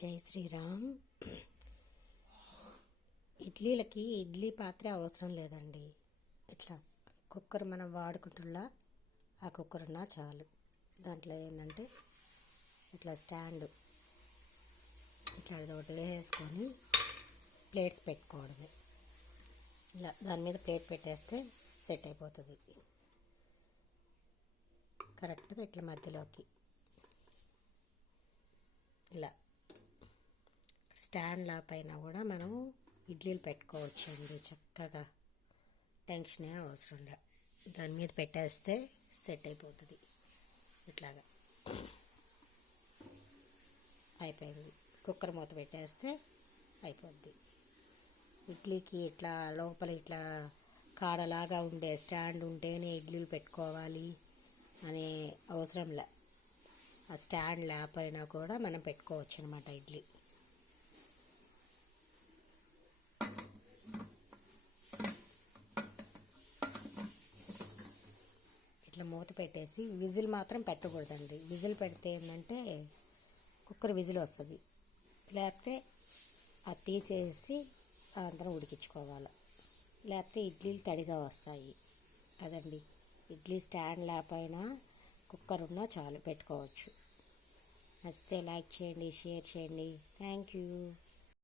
జై శ్రీరామ్. ఇడ్లీలకి ఇడ్లీ పాత్ర అవసరం లేదండి. ఇట్లా కుక్కర్ మనం వాడుకుంటున్నా ఆ కుక్కర్ ఉన్నా చాలు. దాంట్లో ఏంటంటే ఇట్లా స్టాండ్ ఇట్లా ఒకటి వేసుకొని ప్లేట్స్ పెట్టుకోవడమే. ఇలా దాని మీద ప్లేట్ పెట్టేస్తే సెట్ అయిపోతుంది కరెక్ట్గా. ఇట్లా మధ్యలోకి ఇలా స్టాండ్ల పైన కూడా మనం ఇడ్లీలు పెట్టుకోవచ్చు అండి చక్కగా. టెన్షన్ అవసరం లే, దాని మీద పెట్టేస్తే సెట్ అయిపోతుంది. ఇట్లాగా అయిపోయింది. కుక్కర్ మూత పెట్టేస్తే అయిపోద్ది. ఇడ్లీకి ఇట్లా లోపల ఇట్లా కాడలాగా ఉండే స్టాండ్ ఉంటేనే ఇడ్లీలు పెట్టుకోవాలి అనే అవసరం లే. ఆ స్టాండ్ లేకపోయినా కూడా మనం పెట్టుకోవచ్చు అనమాట ఇడ్లీ. ఇట్లా మూత పెట్టేసి విజిల్ మాత్రం పెట్టకూడదండి. విజిల్ పెడితే ఏంటంటే కుక్కర్ విజిల్ వస్తుంది, లేకపోతే అది తీసేసి అందరం ఉడికించుకోవాలి. లేకపోతే ఇడ్లీలు తడిగా వస్తాయి. అదండి, ఇడ్లీ స్టాండ్ లేకపోయినా కుక్కర్ ఉన్నా చాలు పెట్టుకోవచ్చు. నచ్చితే లైక్ చేయండి, షేర్ చేయండి. Thank you.